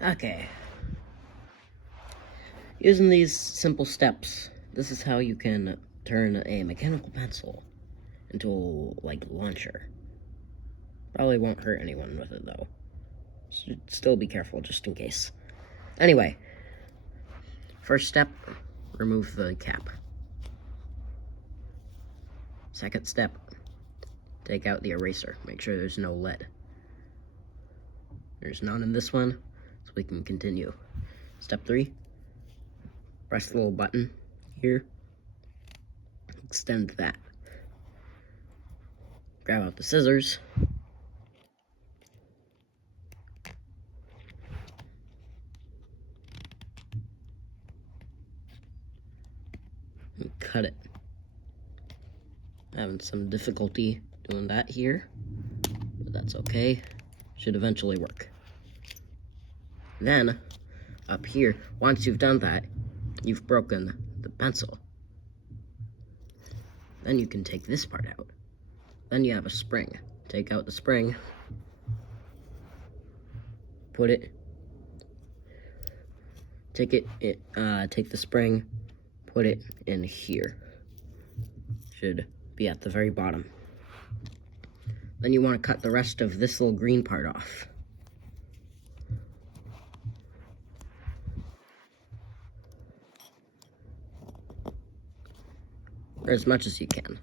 Okay. Using these simple steps, this is how you can turn a mechanical pencil into a, like, launcher. Probably won't hurt anyone with it, though. Should still be careful, just in case. Anyway, first step, remove the cap. Second step, take out the eraser. Make sure there's no lead. There's none in this one, so we can continue. Step 3, press the little button here. Extend that. Grab out the scissors. And cut it. Having some difficulty doing that here, but that's okay. Should eventually work. Then, up here, once you've done that, you've broken the pencil. Then you can take this part out. Then you have a spring. Take out the spring. Put it. Take the spring. Put it in here. Should be at the very bottom. Then you want to cut the rest of this little green part off. Or as much as you can.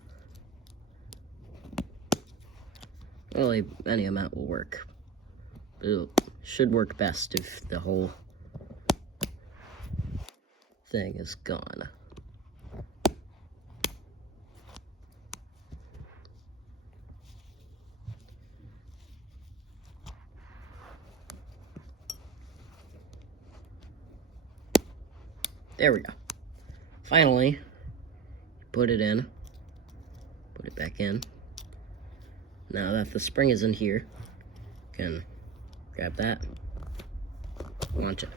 Really, any amount will work. But it should work best if the whole thing is gone. There we go. Finally, put it in. Put it back in. Now that the spring is in here, you can grab that, launch it.